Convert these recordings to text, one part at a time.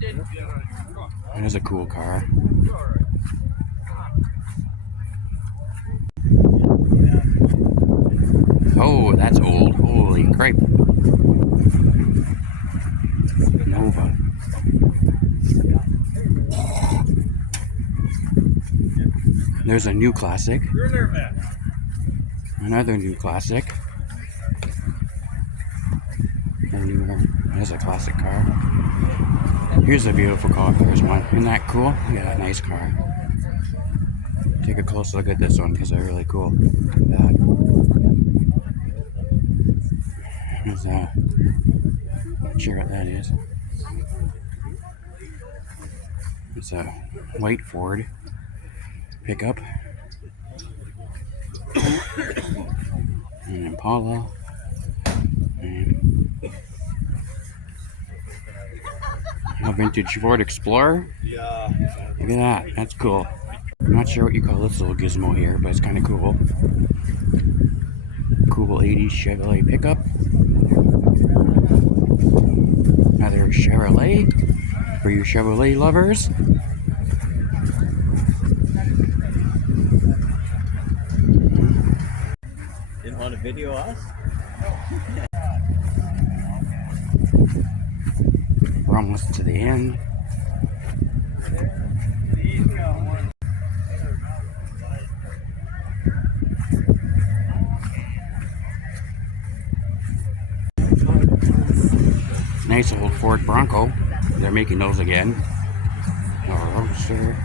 That is a cool car. Oh, that's old. Holy crap. Nova. There's a new classic. Another new classic. There's a classic car. Here's a beautiful car. There's one. Isn't that cool? Yeah, nice car. Take a close look at this one because they're really cool. Look at that. There's not sure what that is. It's a white Ford pickup. An Impala. And a vintage Ford Explorer. Yeah. Look at that. That's cool. I'm not sure what you call this little gizmo here, but it's kind of cool. Cool 80s Chevrolet pickup. Another Chevrolet for you Chevrolet lovers. Didn't want to video us? We're almost to the end. Nice old Ford Bronco. They're making those again. A Roadster.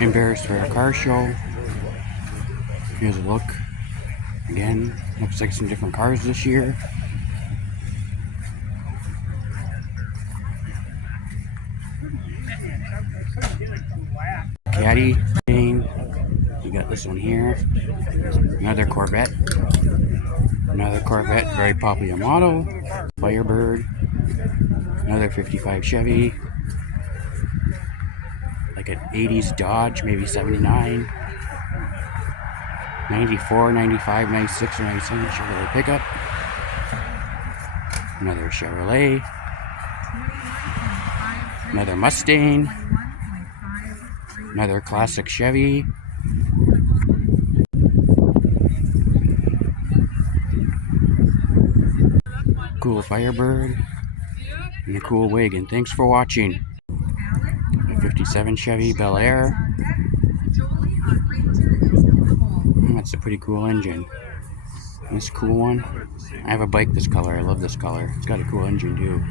Embarrassed for a car show. Here's a look. Again, looks like some different cars this year. Caddy thing. You got this one here. Another Corvette. Another Corvette, very popular model. Firebird. Another 55 Chevy. Like an 80s Dodge, maybe 79. 94, 95, 96, or 97 Chevrolet pickup. Another Chevrolet. Another Mustang. Another classic Chevy. Cool Firebird. And a cool wagon. Thanks for watching. A 57 Chevy Bel Air. That's a pretty cool engine. This cool one. I have a bike this color. I love this color. It's got a cool engine too.